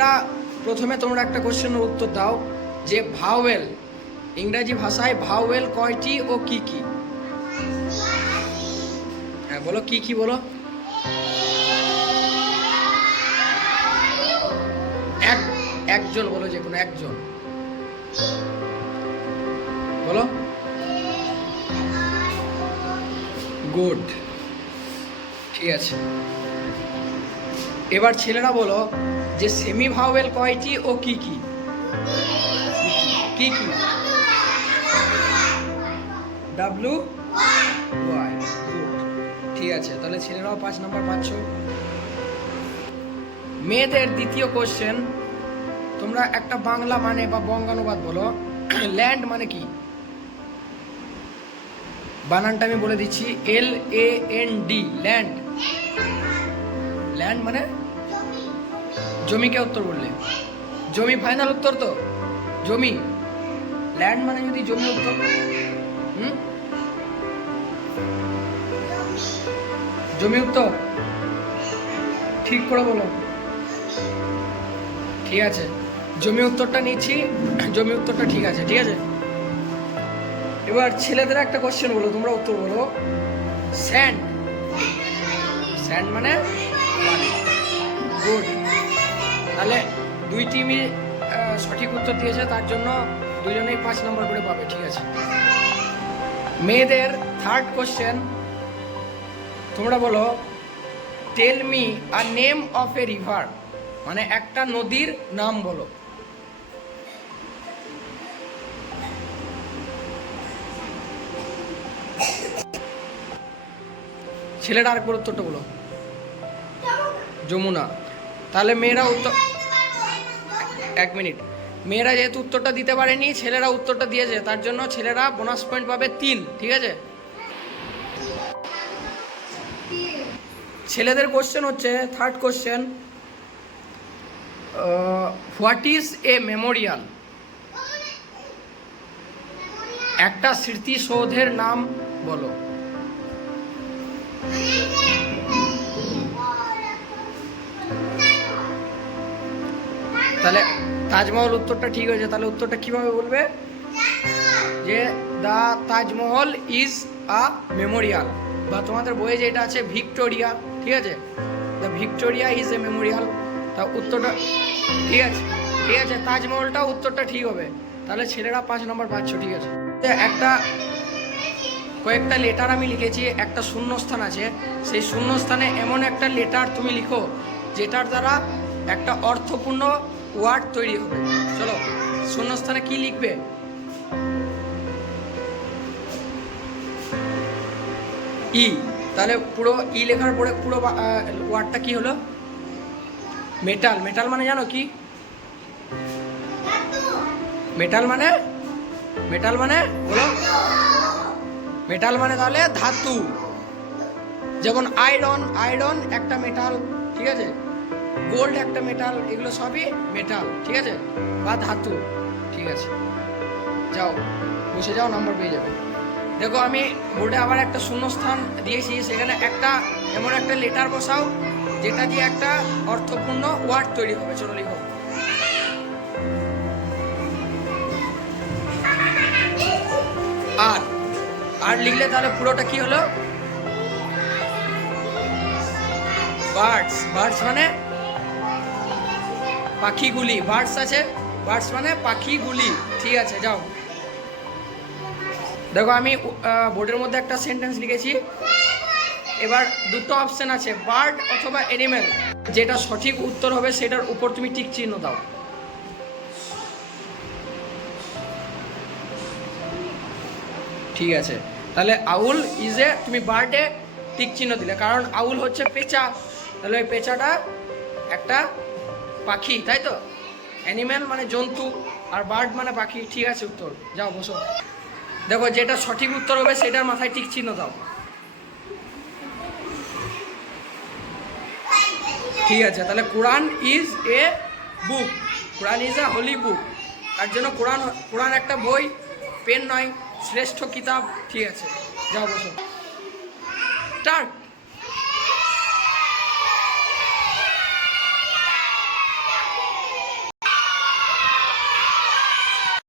একটা প্রথমে তোমরা একটা কোশ্চেনের উত্তর দাও যে ভাওয়েল, ইংরেজি ভাষায় ভাওয়েল কয়টি ও কি কি? হ্যাঁ বলো, কি কি বলো? একজন বলো, যে কোনো একজন বলো। গুড, ঠিক আছে। এবার ছেলেরা বলো যে সেমি ভাওয়েল কয়টি ও কি কি? কি কি? W Y. গুড, ঠিক আছে। তাহলে ছেলেরাও 5 নাম্বার পাচ্ছ। মেয়েদের দ্বিতীয় কোশ্চেন, তোমরা একটা বাংলা মানে বা বঙ্গানুবাদ বলো। ল্যান্ড মানে কি? বানানটা আমি বলে দিচ্ছি, LAND, ল্যান্ড। ল্যান্ড মানে জমিকে উত্তর বললে, জমি ফাইনাল উত্তর তো, জমি। ল্যান্ড মানে যদি জমি উত্তর, জমি উত্তর ঠিক করে বলো। ঠিক আছে, জমি উত্তরটা নিচ্ছি, জমি উত্তরটা ঠিক আছে, ঠিক আছে। এবার ছেলেদের একটা কোশ্চেন বলো, তোমরা উত্তর বলো। স্যান্ড, স্যান্ড মানে গুড। তাহলে দুই টিমই সঠিক উত্তর দিয়েছে, তার জন্য দুজনেই 5 নম্বর করে পাবে, ঠিক আছে। মেয়েদের থার্ড কোশ্চেন, তোমরা বলো tell me a name of a river, মানে একটা নদীর নাম বলো। ছেলেটা আরেকবার উত্তরটা বলো। যমুনা। তাহলে মেয়েরা উত্তর, 1 মিনিট, মেয়েরা যেহেতু উত্তরটা দিতে পারেনি, ছেলেরা উত্তরটা দিয়েছে, তার জন্য ছেলেরা বোনাস পয়েন্ট পাবে 3, ঠিক আছে। ছেলেদের কোশ্চেন হচ্ছে third question, what is a Memorial, একটা স্মৃতিসৌধের নাম বলো। তাহলে তাজমহল উত্তরটা ঠিক হয়েছে, তাহলে উত্তরটা কিভাবে বলবে? যে the Taj Mahal is a Memorial, বা তোমাদের বইয়ে যেটা আছে ভিক্টোরিয়া, ঠিক আছে, the Victoria is a Memorial. তা উত্তরটা ঠিক আছে, ঠিক আছে, তাজমহলটা উত্তরটা ঠিক হবে। তাহলে ছেলেরা 5 নম্বর পাচ্ছ, ঠিক আছে। একটা কয়েকটা লেটার আমি লিখেছি, একটা শূন্যস্থান আছে, সেই শূন্যস্থানে এমন একটা লেটার তুমি লিখো যেটার দ্বারা একটা অর্থপূর্ণ ওয়ার্ড তৈরি হবে। চলো, শূন্যস্থানে কি লিখবে? ই। তাহলে পুরো ই লেখার পরে পুরো ওয়ার্ডটা কি হলো? মেটাল। মেটাল মানে জানো কি? মেটাল মানে, মেটাল মানে বলো। মেটাল মানে তাহলে ধাতু, যেমন আয়রন, আয়রন একটা মেটাল, ঠিক আছে, গোল্ড একটা মেটাল, এগুলো সবই মেটাল, ঠিক আছে, বা ধাতু, ঠিক আছে। যাও বসে যাও, নাম্বার পেয়ে যাবে। দেখো আমি বোর্ডে আবার একটা শূন্যস্থান দিয়েছি, সেখানে একটা এমন একটা লেটার বসাও যেটা দিয়ে একটা অর্থপূর্ণ ওয়ার্ড তৈরি হবে। চলো লিখো। আর আর লিখলে তাহলে পুরোটা কি হলো? বার্ডস। বার্ডস মানে পাখিগুলি, বার্ডস আছে, বার্ডস মানে পাখিগুলি, ঠিক আছে। যাও দেখো আমি বোর্ডের মধ্যে একটা সেন্টেন্স লিখেছি, এবার দুটো অপশন আছে, বার্ড অথবা অ্যানিমেল, যেটা সঠিক উত্তর হবে সেটার উপর তুমি টিক চিহ্ন দাও। ঠিক আছে, তাহলে আউল ইজ এ, তুমি বার্ডে টিক চিহ্ন দিলে, কারণ আউল হচ্ছে পেঁচা, তাহলে ওই পেঁচাটা একটা পাখি, তাই তো। অ্যানিম্যাল মানে জন্তু, আর বার্ড মানে পাখি, ঠিক আছে উত্তর। যাও বসো। দেখো যেটা সঠিক উত্তর হবে সেটার মাথায় টিক চিহ্ন দাও। ঠিক আছে, তাহলে Quran is a book, Quran is a holy book, তার জন্য কোরআন একটা বই, পেন নয়, শ্রেষ্ঠ কিতাব, ঠিক আছে। যাও বসো। স্টার্ট।